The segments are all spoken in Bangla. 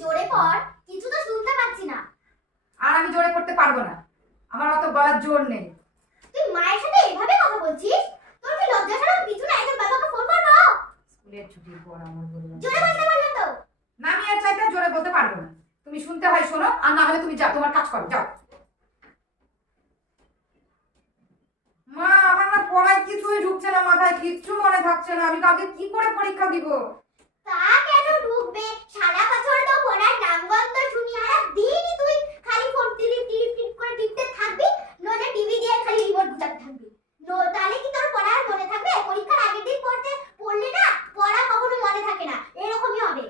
জোরে পড় কিছু তো শুনতে পাচ্ছি না। আর আমি জোরে করতে পারব না। আমার অত গলার জোর নেই। তুই মায়ের সাথে এভাবে কথা বলছিস? তোর কি লজ্জা শরম কিছু নাই তোর বাবাকে ফোন করব? স্কুলের ছুটির পর আমার বললাম। জোরে বলতে পারলেন তো। না আমি এর চাইতে জোরে বলতে পারব না। তুমি শুনতে হয় শোনো আর না হলে তুমি যাও তোমার কাজ করো যাও। মা আমার না পড়ায় কিছুই ঢুকছে না মাথায় কিচ্ছু মনে থাকছে না। আমি কালকে কি করে পরীক্ষা দিব? ঢুকবে সারা বছর তো ঘোড়ার নামগন্ধ শুনি আর দিনই তুই খালি ফোন টিপ টিপ টিপ করে টিপতে থাকবি নইলে টিভি দিয়ে খালি রিমোট গুটাতে থাকবি নো তাহলে কি তোর পড়ার মনে থাকবে পরীক্ষার আগের দিন পড়তে পড়লে না পড়া কখনো মনে থাকে না এরকমই হবে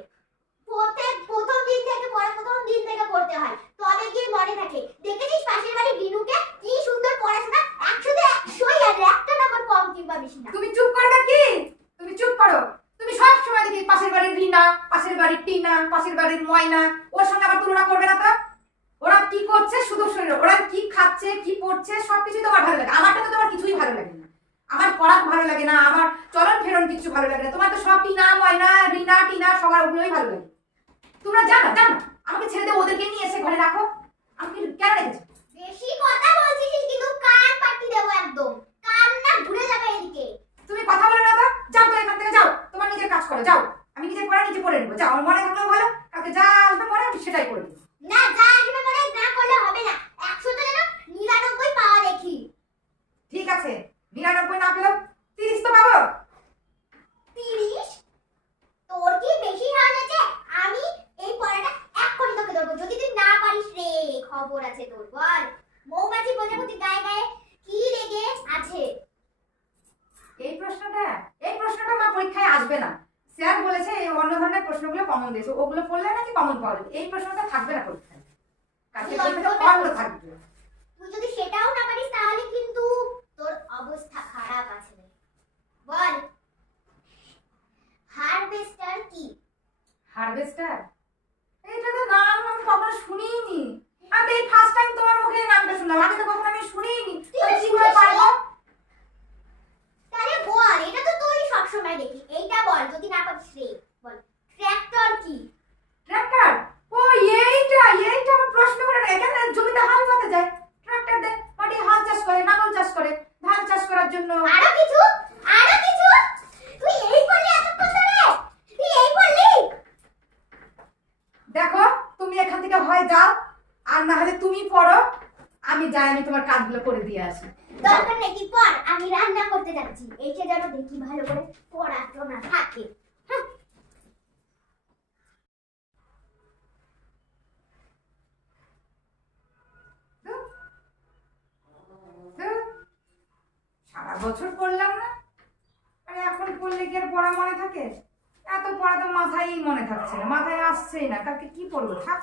প্রত্যেক প্রথম দিন থেকে পড়া প্রথম দিন থেকে পড়তে হয় তবে গিয়ে মনে থাকে দেখেছিস পাশের বাড়ি বিনুকে কি সুন্দর পড়াশোনা একশোতে একশোই আর একটা নাম্বার কম কিংবা বেশি না তুমি চুপ করবে কি তুমি চুপ করো তুমি সব সময় দেখি পাশের বাড়ির রিনা পাশের বাড়ির টিনা পাশের বাড়ির ময়না ওর সঙ্গে আবার তুলনা করবে না তো? ওরা কি করছে? শুধু শরীর ওরা কি খাচ্ছে কি পড়ছে সবকিছুই তোমার ভালো লাগে। আমারটা তো তোমার কিছুই ভালো লাগে না। আমার পড়া ভালো লাগে না আমার চলন ফেরন কিছু ভালো লাগে না। তোমার তো সব টিনা ময়না রিনা টিনা সবার ওগুলোই ভালো লাগে। তোমরা জানো জানো আমাকে ছেড়ে দিয়ে ওদেরকে নিয়ে এসে ঘরে রাখো। আমি কেন রেখেছো? বেশি কথা বলছিস কিন্তু কান পাটি দেবো একদম। কান না ঘুরে যাবে এদিকে। তুমি কথা বলো না তো। যাও তো এখান থেকে যাও। তোমার নিজের কাজ করো যাও। আমি নিজের পড়া নিজে পড়ে নেব। যাও আমার মনে থাকলেও সেটাই করে না যা আসবে মনে না করলে হবে না। একশো তো যেন নিরানব্বই পাওয়া দেখি। ঠিক আছে নিরানব্বই না পেলেও তিরিশ তো পাবো। তিরিশ? তোর কি বেশি হার আছে আমি এই পড়াটা এক কোটি তোকে দেবো যদি তুই না পারিস রে খবর আছে তোর বল। মৌমাছি প্রজাপতি গায়ে গায়ে কি লেগে আছে এই প্রশ্নটা এই প্রশ্নটা মা পরীক্ষায় আসবে না স্যার বলেছে এই অন্য ধরনের প্রশ্নগুলো কমন দিয়েছে। ওগুলো পড়লে নাকি কমন পাওয়া যাবে? এই প্রশ্নটা থাকবে না পরীক্ষায়। অন্য থাকবে। তুই যদি সেটাও না পারিস তাহলে কিন্তু তোর অবস্থা খারাপ আছে। বল হারভেস্টার কি? হারভেস্টার? এইটা তো নাম আমি কখনো শুনিনি। আমি এই ফার্স্ট টাইম তোমার মুখে নামটা শুনলাম। আগে তো কখনো আমি শুনিনি। কি করে পারব? তাহলে বল এটা তো তুই সবসময় দেখি। এইটা বল যদি না পারিস রে বল ট্র্যাক্টর কি ট্রাক্টর ও এইটা এইটা আমার প্রশ্ন করে না এখানে জমিতে হাল বাতে যায় ট্রাক্টর দে মাটি হাল চাষ করে নাঙল চাষ করে ধান চাষ করার জন্য আরও কিছু আরও কিছু তুই এই বললি এতক্ষণ ধরে তুই এই বললি দেখো তুমি এখান থেকে হয় যাও আর না হলে তুমি পড়ো আমি যাই আমি তোমার কাজগুলো করে দিয়ে আসি দরকার নেই তুই পড় আমি রান্না করতে যাচ্ছি। এইটা যেন দেখি ভালো করে পড়াশোনা থাকে। সারা বছর পড়লাম না। আর এখন পড়লে কি আর পড়া মনে থাকে? এত পড়া তো মাথায় মনে থাকছে না মাথায় আসছেই না। কালকে কি পড়ব থাক।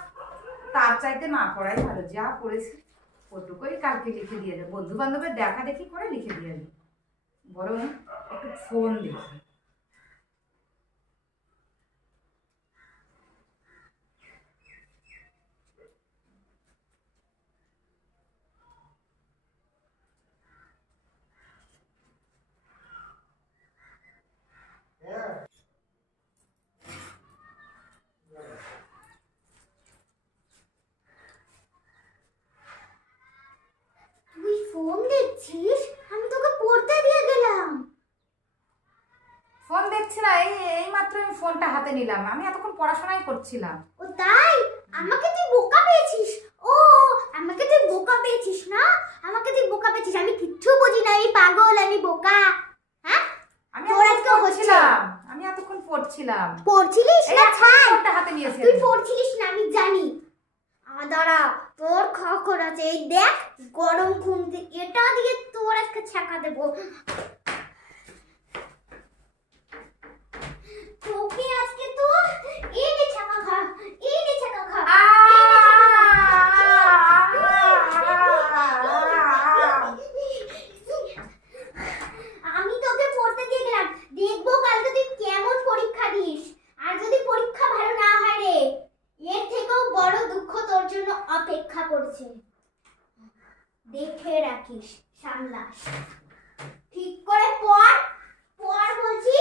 তার চাইতে না পড়াই ভালো যা পড়েছি। ওটুকুই কালকে লিখে দিয়ে যাবে বন্ধু বান্ধবের দেখা দেখি করে লিখে দিয়ে যাবে বরং একটু ফোন দেখি তুই ফোন দেখছিস আমি তোকে পড়তে দিয়ে গেলাম ফোন দেখছি না এই এই মাত্র আমি ফোনটা হাতে নিলাম। আমি এতক্ষণ পড়াশোনাই করছিলাম। ও তাই? আমাকে তুই বোকা পেয়েছিস? ও আমাকে তুই বোকা পেয়েছিস না? আমাকে তুই বোকা পেয়েছিস? আমি কিচ্ছু বুঝি না এই পাগল আমি বোকা। হ্যাঁ? আমি আজকে হচ্ছে। পড়ছিলাম। আমি এতক্ষণ পড়ছিলাম। পড়ছিলিস না? ছাই ফোনটা হাতে নিয়েছি তুই পড়ছিলিস না আমি জানি। আ দাঁড়া তোর খবর আছে। এই দেখ গরম ঘুম এটা দিয়ে তোর আজকে ছাকা দেবো। তোকে আজকে তো এই ছাকা খা এই ছাকা খা আমি তোকে পড়তে দিয়ে দেখব কালকে তুই কেমন পরীক্ষা দিস। আর যদি পরীক্ষা ভালো না হয় রে এর থেকেও বড় দুঃখ তোর জন্য অপেক্ষা করছে। দেখে রাখিস সামলাস। ঠিক করে পড় বলছি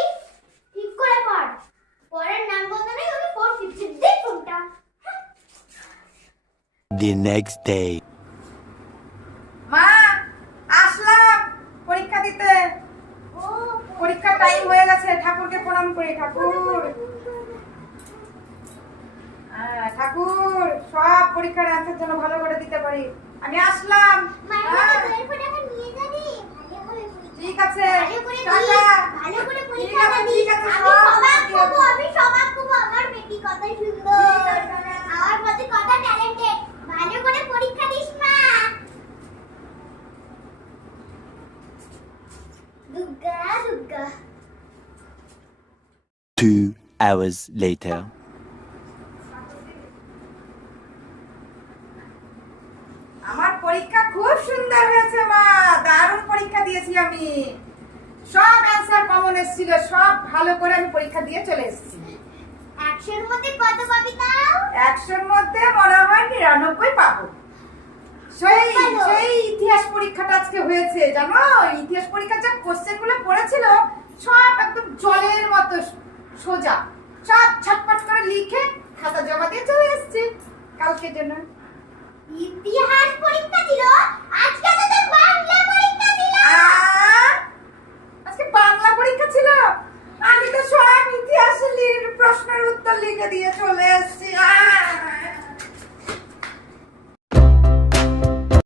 ঠিক করে পড় পড়ার নাম বন্ধ নেই ওকে পড় ফিরছে দেখ ফোনটা the next day. মা আসলাম। পরীক্ষা দিতে। ও টাইম হয়ে গেছে। ঠাকুরকে প্রণাম করি ঠাকুর। হ্যাঁ, ঠাকুর সব পরীক্ষার অ্যান্সার যেন ভালো করে দিতে পারি। আমি আসলাম মায়ের হ্যাঁ, তোর ফোনে এখন নিয়ে যাবি ভালো করে পরীক্ষা ঠিক আছে ভালো করে দিস টাটা ভালো করে ঠিক পরীক্ষা আছে, দিস ঠিক আছে, আমি সব সবাক ঠিক করব আছে। আমি সবাক করব আমার বেটি কত সুন্দর ঠিক আছে। আমার প্রতি কত ট্যালেন্টেড ভালো করে পরীক্ষা দিস মা Durga Durga Two hours later. আমার পরীক্ষা খুব সুন্দর হয়েছে মা। দারুণ পরীক্ষা দিয়েছি আমি। সব অ্যান্সার কমন এসেছিল সব ভালো করে আমি পরীক্ষা দিয়ে চলে এসেছি। একশোর মধ্যে কত পাবি তাও? একশোর মধ্যে মনে হয় নিরানব্বই পাবো। সেই সেই ইতিহাস পরীক্ষাটা আজকে হয়েছে জানো? ইতিহাস পরীক্ষার যা কোশ্চেনগুলো পড়েছিল সব একদম জলের মতো সোজা। চাপ ছটপট করে লিখে খাতা জমা দিয়ে চলে এসছে। কালকে জন্য ইতিহাস পরীক্ষা দিল। আজকে তো বাংলা পরীক্ষা ছিল